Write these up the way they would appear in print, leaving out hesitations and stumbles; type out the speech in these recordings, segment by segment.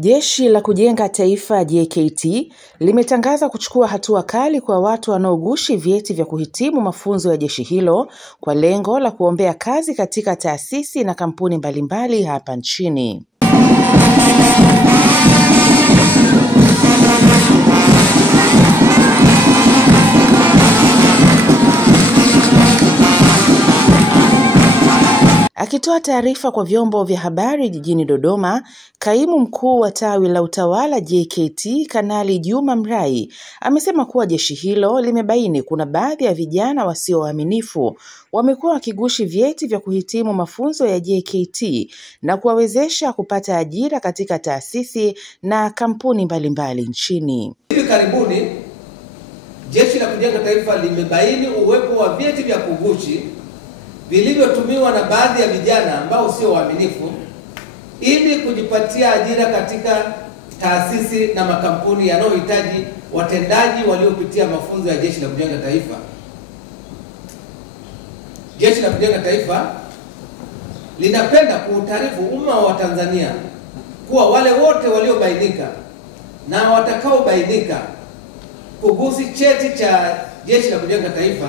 Jeshi la Kujenga Taifa JKT limetangaza kuchukua hatua kali kwa watu wanaogushi vyeti vya kuhitimu mafunzo ya jeshi hilo kwa lengo la kuombea kazi katika taasisi na kampuni mbalimbali hapa nchini. Akitoa taarifa kwa vyombo vya habari jijini Dodoma, kaimu mkuu wa tawi la utawala JKT Kanali Juma Mrai amesema kuwa jeshi hilo limebaini kuna baadhi ya vijana wasio waaminifu wamekuwa wakigushi vyeti vya kuhitimu mafunzo ya JKT na kuwawezesha kupata ajira katika taasisi na kampuni mbalimbali nchini. Hivi karibuni Jeshi la Kujenga Taifa limebaini uwepo wa vyeti vya kugushi vilivyotumiwa na baadhi ya vijana ambao sio waaminifu ili kujipatia ajira katika taasisi na makampuni yanayohitaji watendaji waliopitia mafunzo ya Jeshi la Kujenga Taifa. Jeshi la Kujenga Taifa linapenda kuutaarifu umma wa Tanzania kuwa wale wote waliobainika na watakaobainika kugushi cheti cha Jeshi la Kujenga Taifa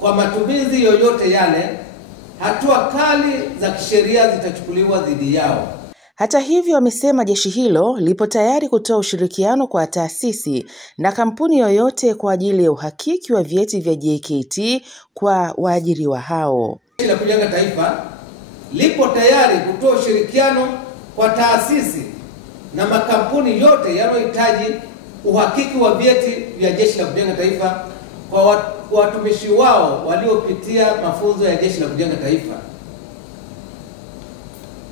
kwa matumizi yoyote yale, hatua kali za kisheria zitachukuliwa dhidi yao. Hata hivyo, amesema jeshi hilo lipo tayari kutoa ushirikiano kwa taasisi na kampuni yoyote kwa ajili ya uhakiki wa vyeti vya JKT kwa waajiriwa hao. Jeshi la Kujenga Taifa lipo tayari kutoa ushirikiano kwa taasisi na makampuni yote yanayohitaji uhakiki wa vyeti vya Jeshi la Kujenga Taifa kwa watumishi wao waliopitia mafunzo ya Jeshi la Kujenga Taifa.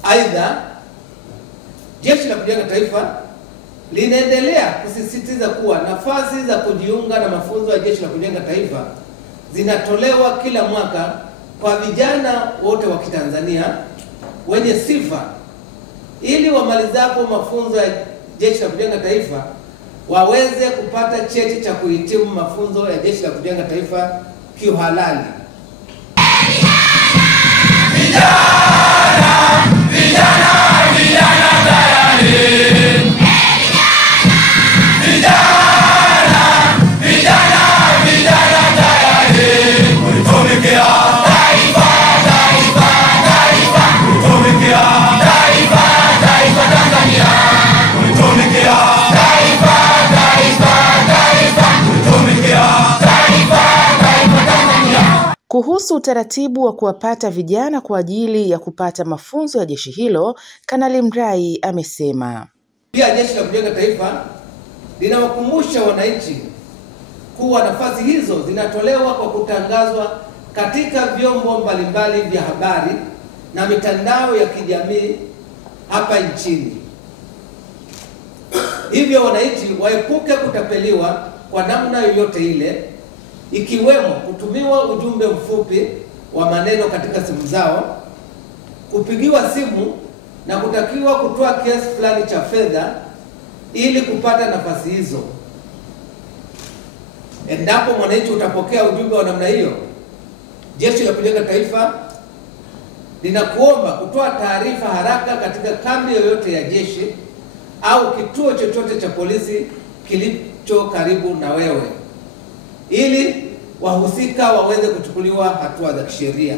Aidha, Jeshi la Kujenga Taifa linaendelea kusisitiza kuwa nafasi za kujiunga na mafunzo ya Jeshi la Kujenga Taifa zinatolewa kila mwaka kwa vijana wote wa Kitanzania wenye sifa ili wamalizapo mafunzo ya Jeshi la Kujenga Taifa waweze kupata cheti cha kuhitimu mafunzo ya Jeshi la Kujenga Taifa kiuhalali. Kuhusu utaratibu wa kuwapata vijana kwa ajili ya kupata mafunzo ya jeshi hilo, Kanali Mrai amesema pia Jeshi la Kujenga Taifa linawakumbusha wananchi kuwa nafasi hizo zinatolewa kwa kutangazwa katika vyombo mbalimbali vya habari na mitandao ya kijamii hapa nchini. Hivyo wananchi waepuke kutapeliwa kwa namna yoyote ile, ikiwemo kutumiwa ujumbe mfupi wa maneno katika simu zao, kupigiwa simu na kutakiwa kutoa kiasi fulani cha fedha ili kupata nafasi hizo. Endapo mwananchi utapokea ujumbe wa namna hiyo, Jeshi la Kujenga Taifa linakuomba kutoa taarifa haraka katika kambi yoyote ya jeshi au kituo chochote cha polisi kilicho karibu na wewe ili wahusika waweze kuchukuliwa hatua za kisheria.